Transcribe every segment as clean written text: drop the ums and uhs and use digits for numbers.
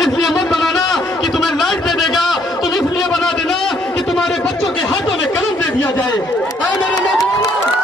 इसलिए मत बनाना कि तुम्हें लाइट दे देगा, तुम इसलिए बना देना कि तुम्हारे बच्चों के हाथों में कलम दे दिया जाए। मेरे नौजवानों,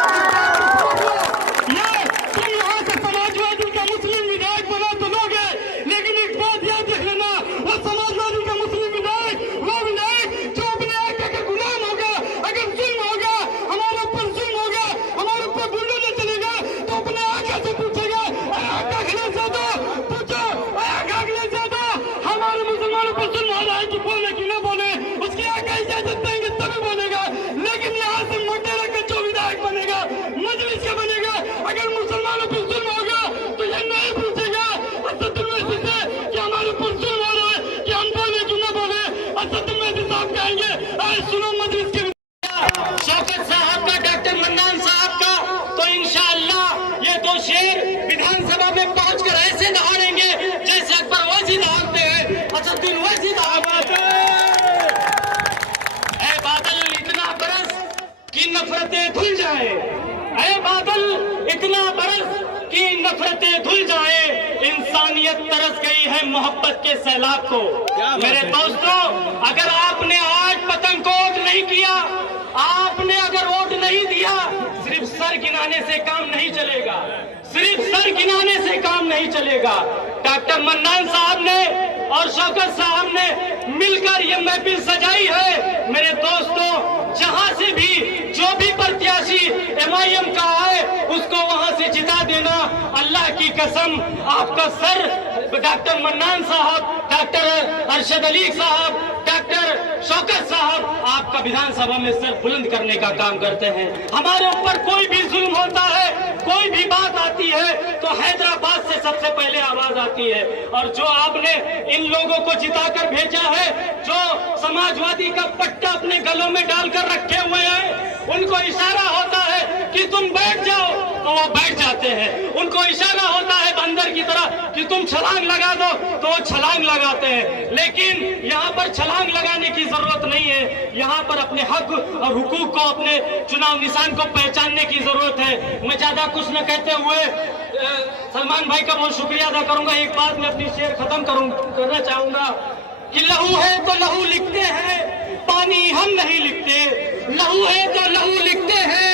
ये तुम यहाँ से समाजवादी का मुस्लिम विधायक बना तो लोगे, लेकिन एक बात याद रख लेना, वो समाजवादी का मुस्लिम विधायक, वो विधायक जो अपने आका का गुलाम होगा, अगर जुल्म होगा, हमारे ऊपर जुल्म होगा, हमारे ऊपर बुलडोजर चलेगा, तो अपने आका से पूछेगा, आका खिलाफ ज्यादा पूछो, आका खिलाफ ज्यादा हमारे मुसलमानों पर जुल्म हो रहा है कि बोले कि न बोले, उसकी आका इजाजत देंगे तभी बोलेगा। लेकिन यहाँ से मोटेरा का जो विधायक बनेगा, मजलिस का बनेगा, अगर मुसलमानों पर जुल्म होगा तो ये नहीं पूछेगा असदुल्वैसी से कि हमारे ऊपर जुल्म हो रहा है कि हम बोले कि न बोले। असदुल्वैसी साहब कहेंगे, सुनो मजलिस के शौकत साहब का, डॉक्टर मन्नान साहब का, तो इंशाअल्लाह ये दो शेर विधानसभा में पहुंचकर ऐसे दहाड़ेंगे जैसे अकबर वैसी दहाड़ते हैं, असदुद्दीन वैसी दहाड़ते हैं। ऐ बादल इतना बरस कि नफरतें धुल जाए, ऐ बादल इतना बरस कि नफरतें धुल जाए, इंसानियत तरस गई है मोहब्बत के सैलाब को। मेरे दोस्तों, अगर आपने आज पतंग को वोट नहीं किया, आपने अगर वोट नहीं दिया, सिर्फ सर गिनाने से काम नहीं चलेगा, सिर्फ सर गिनाने से काम नहीं चलेगा। डॉक्टर मन्नान साहब ने और शौकत साहब ने मिलकर ये महफिल सजाई है। मेरे दोस्तों, जहां से भी जो भी प्रत्याशी MIM का आए उसको वहां से जिता देना। अल्लाह की कसम, आपका सर डॉक्टर मन्नान साहब, डॉक्टर अरशद अली साहब, डॉक्टर शौकत साहब आपका विधानसभा में सर बुलंद करने का काम करते हैं। हमारे ऊपर कोई भी जुल्म होता है, कोई भी बात आती है तो हैदराबाद से सबसे पहले आवाज आती है। और जो आपने इन लोगों को जिताकर भेजा है, जो समाजवादी का पट्टा अपने गलों में डालकर रखे हुए हैं, उनको इशारा होता है कि तुम बैठ जाओ तो वो बैठ जाते हैं, उनको इशारा होता है बंदर की तरह कि तुम छलांग लगा दो तो वो छलांग लगाते हैं। लेकिन यहाँ पर छलांग लगाने की जरूरत नहीं है, यहाँ पर अपने हक और हुकूक को, अपने चुनाव निशान को पहचानने की जरूरत है। मैं ज्यादा कुछ न कहते हुए सलमान भाई का बहुत शुक्रिया अदा करूंगा। एक बात मैं अपनी शेर खत्म करना चाहूंगा कि लहू है तो लहू लिखते हैं, पानी हम नहीं लिखते। लहू है तो लहू लिखते हैं,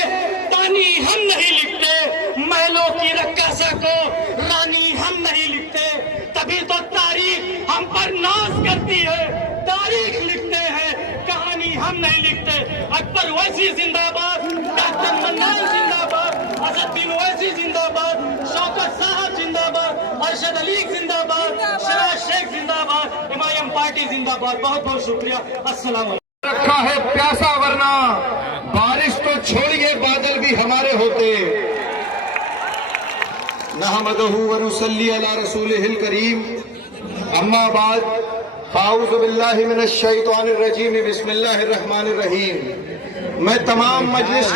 पानी हम नहीं लिखते। महलों की रक्कासा को रानी हम नहीं लिखते। तभी तो तारीख हम पर नाज करती है, तारीख लिखते हैं, कहानी हम नहीं लिखते। अकबर वैसी जिंदाबाद, डॉक्टर मन्नान जिंदाबाद, असदुद्दीन वैसी जिंदाबाद, शौकत साहब जिंदाबाद, अरशद अली जिंदाबाद, शराज शेख जिंदाबाद, MIM पार्टी जिंदाबाद। बहुत बहुत शुक्रिया। अस्सलाम वालेकुम। रखा है प्यासा, वरना बारिश तो छोड़िए बादल भी हमारे होते। नहमदहू व नुसल्ली अला रसूलिहिल करीम, अम्मा बाद, फाऊज़ु बिल्लाहि मिनश शैतानिर रजीम, बिस्मिल्लाहिर रहमानिर रहीम। मैं तमाम मजलिस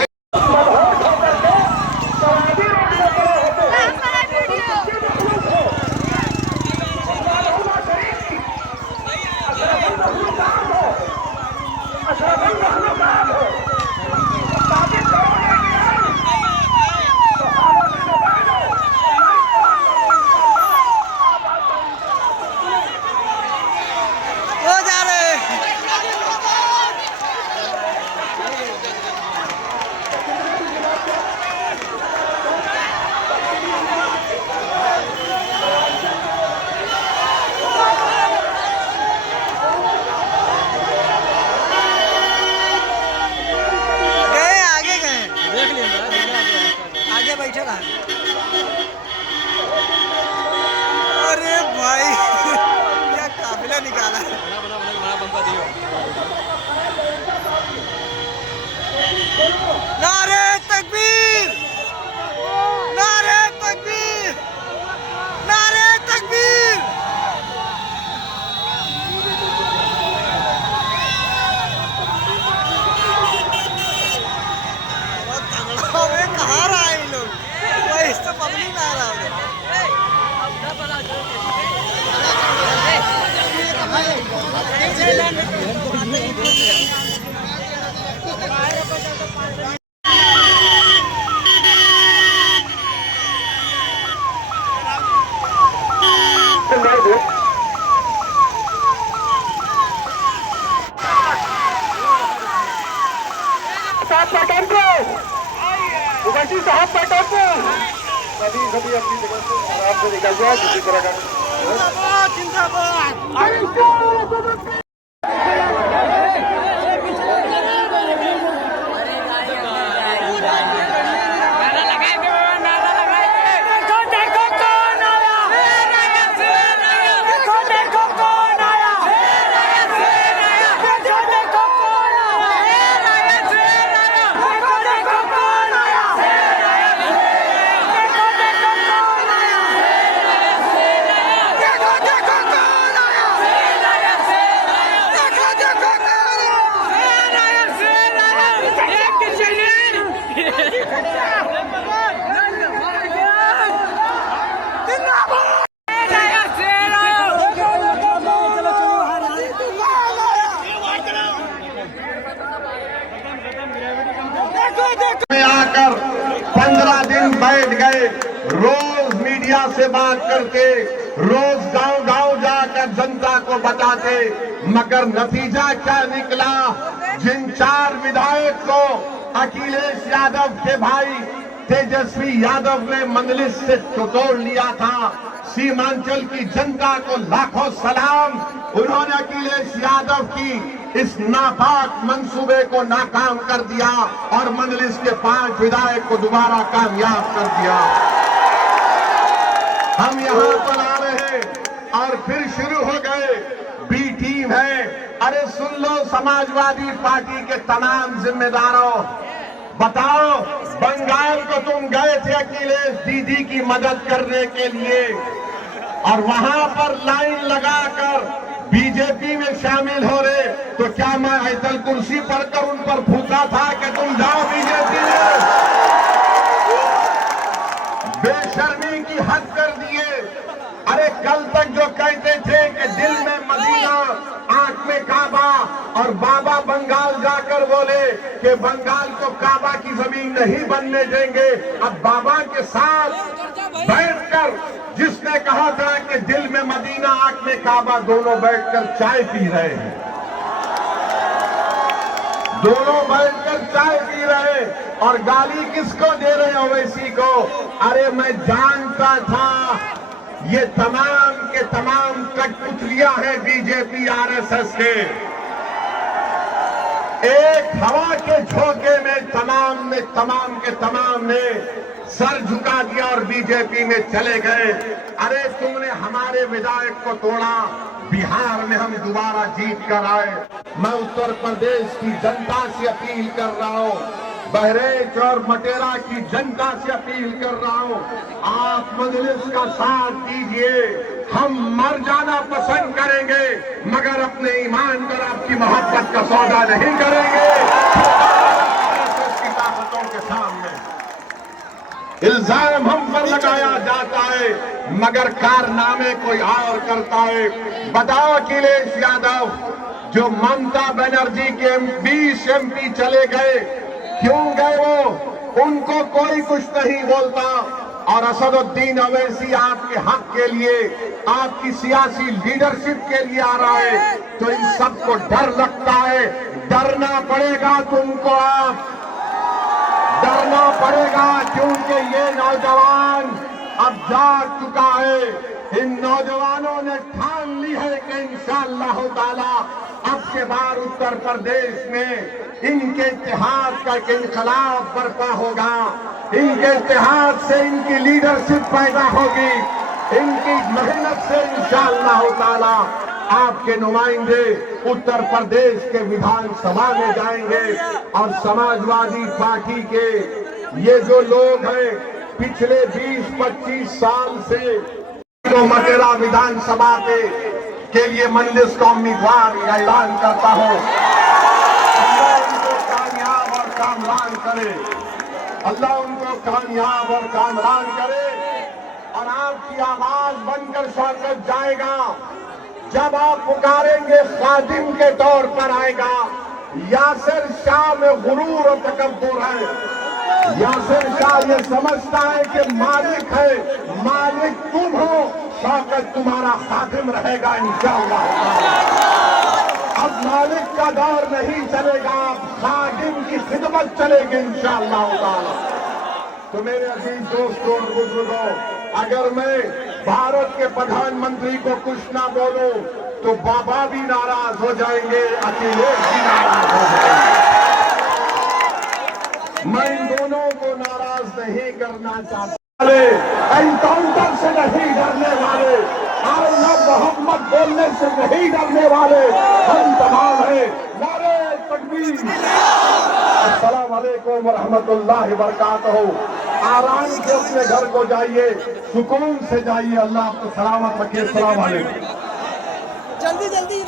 अरे भाई क्या काफिला निकाला। नारे तकबीर, नारे तकबीर, नारे तकबीर। कहाँ रहा है इन लोग, इस तो पब्लिक आ रहा है। सभी अपनी जगह से आराम से निकल जाए किसी तरह का में आकर 15 दिन बैठ गए, रोज मीडिया से बात करके, रोज गांव गांव जाकर जनता को बताते, मगर नतीजा क्या निकला? जिन 4 विधायक को अखिलेश यादव के भाई तेजस्वी यादव ने मंदलिस से तोड़ लिया था, सीमांचल की जनता को लाखों सलाम। उन्होंने अखिलेश यादव की इस नापाक मंसूबे को नाकाम कर दिया और मंदलिस के 5 विधायक को दोबारा कामयाब कर दिया। हम यहां पर आ रहे हैं और फिर शुरू हो गए, बी टीम है। अरे सुन लो समाजवादी पार्टी के तमाम जिम्मेदारों, बताओ, बंगाल को तुम गए थे अखिलेश दीदी की मदद करने के लिए और वहां पर लाइन लगाकर बीजेपी में शामिल हो रहे, तो क्या मैं ऐतल कुर्सी पर कर उन पर फूका था कि तुम जाओ बीजेपी में? बेशर्मी की हद कर दिए। अरे कल तक जो कहते थे कि दिल में मदीना आंख में काबा, और बाबा बंगाल जाकर बोले कि बंगाल को काबा की जमीन नहीं बनने देंगे। अब बाबा के साथ बैठकर जिसने कहा था कि दिल में मदीना आंख में काबा, दोनों बैठकर चाय पी रहे हैं, दोनों बैठकर चाय पी रहे और गाली किसको दे रहे हैं? ओवैसी को। अरे मैं जानता था ये तमाम के तमाम कठपुतलियां हैं बीजेपी आरएसएस के। एक हवा के झोंके में तमाम के तमाम ने सर झुका दिया और बीजेपी में चले गए। अरे तुमने हमारे विधायक को तोड़ा, बिहार में हम दोबारा जीत कर आए। मैं उत्तर प्रदेश की जनता से अपील कर रहा हूं, बहरेच और मटेरा की जनता से अपील कर रहा हूं, आप मजलिस का साथ दीजिए। हम मर जाना पसंद करेंगे मगर अपने ईमान पर आपकी मोहब्बत का सौदा नहीं करेंगे। की ताकतों के सामने इल्जाम हम पर लगाया जाता है मगर कारनामे कोई और करता है। बताओ अखिलेश यादव जो ममता बनर्जी के 20 MP चले गए, क्यों गए वो? उनको कोई कुछ नहीं बोलता। और असदुद्दीन ओवैसी आपके हक के लिए, आपकी सियासी लीडरशिप के लिए आ रहा है, तो इन सबको डर लगता है। डरना पड़ेगा तुमको, आप डरना पड़ेगा, क्योंकि ये नौजवान अब जाग चुका है। इन नौजवानों ने ठान ली है कि इंशाअल्लाह ताला अब के बार उत्तर प्रदेश में इनके इत्तेहाद का एक इनकलाब बर्पा होगा। इनके इत्तेहाद से इनकी लीडरशिप पैदा होगी। इनकी मेहनत से इंशाअल्लाह ताला आपके नुमाइंदे उत्तर प्रदेश के विधानसभा में जाएंगे। और समाजवादी पार्टी के ये जो लोग हैं पिछले 20-25 साल से तो मटेरा विधानसभा के लिए मंदलिस का उम्मीदवार ऐलान करता हूं। अल्लाह उनको कामयाब और कामरान करे, अल्लाह उनको कामयाब और कामरान करे। और आपकी आवाज बनकर शौकत जाएगा, जब आप पुकारेंगे खादिम के तौर पर आएगा। यासिर शाह में गुरूर और तकब्बुर है। यासिर शाह ये समझता है कि मालिक है, मालिक तुम हो, शौकत तुम्हारा खादिम रहेगा इंशाअल्लाह। अब मालिक का दौर नहीं चलेगा, अब खादिम की खिदमत चलेगी इंशाअल्लाह। तो मेरे अजीज दोस्तों और बुजुर्गों, अगर मैं भारत के प्रधानमंत्री को कुछ ना बोलूं तो बाबा भी नाराज हो जाएंगे, अखिलेश भी नाराज हो जाएंगे। मैं इन दोनों को नाराज नहीं करना चाहता। एनकाउंटर से नहीं डरने वाले, आला मोहम्मद बोलने से नहीं डरने वाले हम तमाम हैं। नारे तकबीर। अस्सलाम वालेकुम व रहमतुल्लाहि व बरकातहू। आराम से अपने घर को जाइए, सुकून से जाइए। अल्लाह आपको सलामत रखे। अस्सलाम वालेकुम। जल्दी जल्दी